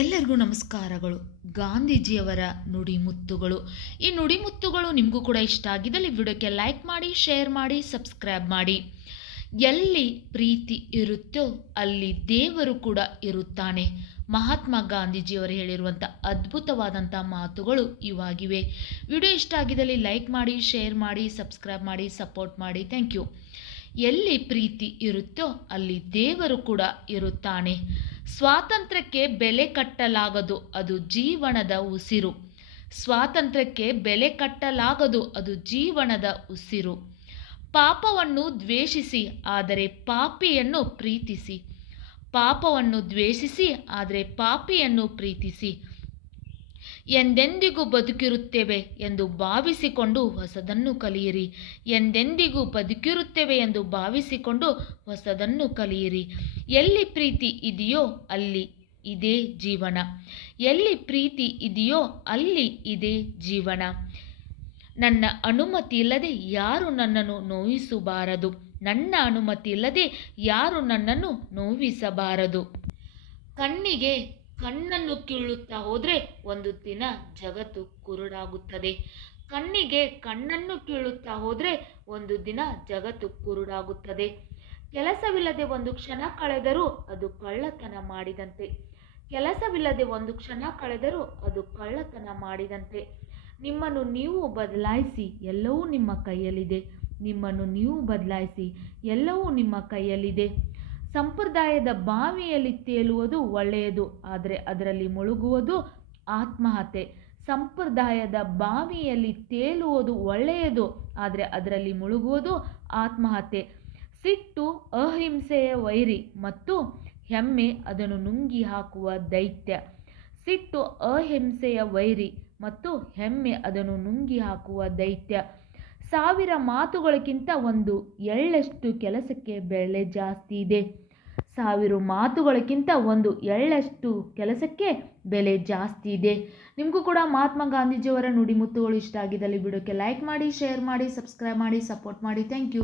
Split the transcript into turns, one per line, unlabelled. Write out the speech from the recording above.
ಎಲ್ಲರಿಗೂ ನಮಸ್ಕಾರಗಳು. ಗಾಂಧೀಜಿಯವರ ನುಡಿಮುತ್ತುಗಳು. ಈ ನುಡಿಮುತ್ತುಗಳು ನಿಮಗೂ ಕೂಡ ಇಷ್ಟ ಆಗಿದ್ದಲ್ಲಿ ವಿಡಿಯೋಕ್ಕೆ ಲೈಕ್ ಮಾಡಿ ಶೇರ್ ಮಾಡಿ ಸಬ್ಸ್ಕ್ರೈಬ್ ಮಾಡಿ. ಎಲ್ಲಿ ಪ್ರೀತಿ ಇರುತ್ತೋ ಅಲ್ಲಿ ದೇವರು ಕೂಡ ಇರುತ್ತಾನೆ. ಮಹಾತ್ಮ ಗಾಂಧೀಜಿಯವರು ಹೇಳಿರುವಂಥ ಅದ್ಭುತವಾದಂಥ ಮಾತುಗಳು ಇವಾಗಿವೆ. ವಿಡಿಯೋ ಇಷ್ಟ ಆಗಿದ್ದಲ್ಲಿ ಲೈಕ್ ಮಾಡಿ ಶೇರ್ ಮಾಡಿ ಸಬ್ಸ್ಕ್ರೈಬ್ ಮಾಡಿ ಸಪೋರ್ಟ್ ಮಾಡಿ. ಥ್ಯಾಂಕ್ ಯು ಎಲ್ಲಿ ಪ್ರೀತಿ ಇರುತ್ತೋ ಅಲ್ಲಿ ದೇವರು ಕೂಡ ಇರುತ್ತಾನೆ. ಸ್ವಾತಂತ್ರ್ಯಕ್ಕೆ ಬೆಲೆ ಕಟ್ಟಲಾಗದು, ಅದು ಜೀವನದ ಉಸಿರು. ಸ್ವಾತಂತ್ರ್ಯಕ್ಕೆ ಬೆಲೆ ಕಟ್ಟಲಾಗದು, ಅದು ಜೀವನದ ಉಸಿರು. ಪಾಪವನ್ನು ದ್ವೇಷಿಸಿ, ಆದರೆ ಪಾಪಿಯನ್ನು ಪ್ರೀತಿಸಿ. ಪಾಪವನ್ನು ದ್ವೇಷಿಸಿ, ಆದರೆ ಪಾಪಿಯನ್ನು ಪ್ರೀತಿಸಿ. ಎಂದೆಂದಿಗೂ ಬದುಕಿರುತ್ತೇವೆ ಎಂದು ಭಾವಿಸಿಕೊಂಡು ಹೊಸದನ್ನು ಕಲಿಯಿರಿ. ಎಂದೆಂದಿಗೂ ಬದುಕಿರುತ್ತೇವೆ ಎಂದು ಭಾವಿಸಿಕೊಂಡು ಹೊಸದನ್ನು ಕಲಿಯಿರಿ. ಎಲ್ಲಿ ಪ್ರೀತಿ ಇದೆಯೋ ಅಲ್ಲಿ ಇದೇ ಜೀವನ. ಎಲ್ಲಿ ಪ್ರೀತಿ ಇದೆಯೋ ಅಲ್ಲಿ ಇದೇ ಜೀವನ. ನನ್ನ ಅನುಮತಿ ಇಲ್ಲದೆ ಯಾರು ನನ್ನನ್ನು ನೋಯಿಸಬಾರದು. ನನ್ನ ಅನುಮತಿ ಇಲ್ಲದೆ ಯಾರು ನನ್ನನ್ನು ನೋವಿಸಬಾರದು ಕಣ್ಣಿಗೆ ಕಣ್ಣನ್ನು ಕೀಳುತ್ತಾ ಹೋದರೆ ಒಂದು ದಿನ ಜಗತ್ತು ಕುರುಡಾಗುತ್ತದೆ. ಕಣ್ಣಿಗೆ ಕಣ್ಣನ್ನು ಕೀಳುತ್ತಾ ಹೋದರೆ ಒಂದು ದಿನ ಜಗತ್ತು ಕುರುಡಾಗುತ್ತದೆ. ಕೆಲಸವಿಲ್ಲದೆ ಒಂದು ಕ್ಷಣ ಕಳೆದರೂ ಅದು ಕಳ್ಳತನ ಮಾಡಿದಂತೆ. ಕೆಲಸವಿಲ್ಲದೆ ಒಂದು ಕ್ಷಣ ಕಳೆದರೂ ಅದು ಕಳ್ಳತನ ಮಾಡಿದಂತೆ. ನಿಮ್ಮನ್ನು ನೀವು ಬದಲಾಯಿಸಿ ಎಲ್ಲವೂ ನಿಮ್ಮ ಕೈಯಲ್ಲಿದೆ. ನಿಮ್ಮನ್ನು ನೀವು ಬದಲಾಯಿಸಿ ಎಲ್ಲವೂ ನಿಮ್ಮ ಕೈಯಲ್ಲಿದೆ. ಸಂಪ್ರದಾಯದ ಬಾವಿಯಲ್ಲಿ ತೇಲುವುದು ಒಳ್ಳೆಯದು, ಆದರೆ ಅದರಲ್ಲಿ ಮುಳುಗುವುದು ಆತ್ಮಹತ್ಯೆ. ಸಂಪ್ರದಾಯದ ಬಾವಿಯಲ್ಲಿ ತೇಲುವುದು ಒಳ್ಳೆಯದು, ಆದರೆ ಅದರಲ್ಲಿ ಮುಳುಗುವುದು ಆತ್ಮಹತ್ಯೆ. ಸಿಟ್ಟು ಅಹಿಂಸೆಯ ವೈರಿ ಮತ್ತು ಹೆಮ್ಮೆ ಅದನ್ನು ನುಂಗಿ ಹಾಕುವ ದೈತ್ಯ. ಸಿಟ್ಟು ಅಹಿಂಸೆಯ ವೈರಿ ಮತ್ತು ಹೆಮ್ಮೆ ಅದನ್ನು ನುಂಗಿ ಹಾಕುವ ದೈತ್ಯ. ಸಾವಿರ ಮಾತುಗಳಿಗಿಂತ ಒಂದು ಎಳ್ಳಷ್ಟು ಕೆಲಸಕ್ಕೆ ಬೆಲೆ ಜಾಸ್ತಿ ಇದೆ. ಸಾವಿರ ಮಾತುಗಳಿಗಿಂತ ಒಂದು ಎಳ್ಳಷ್ಟು ಕೆಲಸಕ್ಕೆ ಬೆಲೆ ಜಾಸ್ತಿ ಇದೆ. ನಿಮಗೂ ಕೂಡ ಮಹಾತ್ಮ ಗಾಂಧೀಜಿಯವರ ನುಡಿಮುತ್ತುಗಳು ಇಷ್ಟ ಆಗಿದ್ದಲ್ಲಿ ವಿಡಿಯೋಕ್ಕೆ ಲೈಕ್ ಮಾಡಿ ಶೇರ್ ಮಾಡಿ ಸಬ್ಸ್ಕ್ರೈಬ್ ಮಾಡಿ ಸಪೋರ್ಟ್ ಮಾಡಿ. Thank you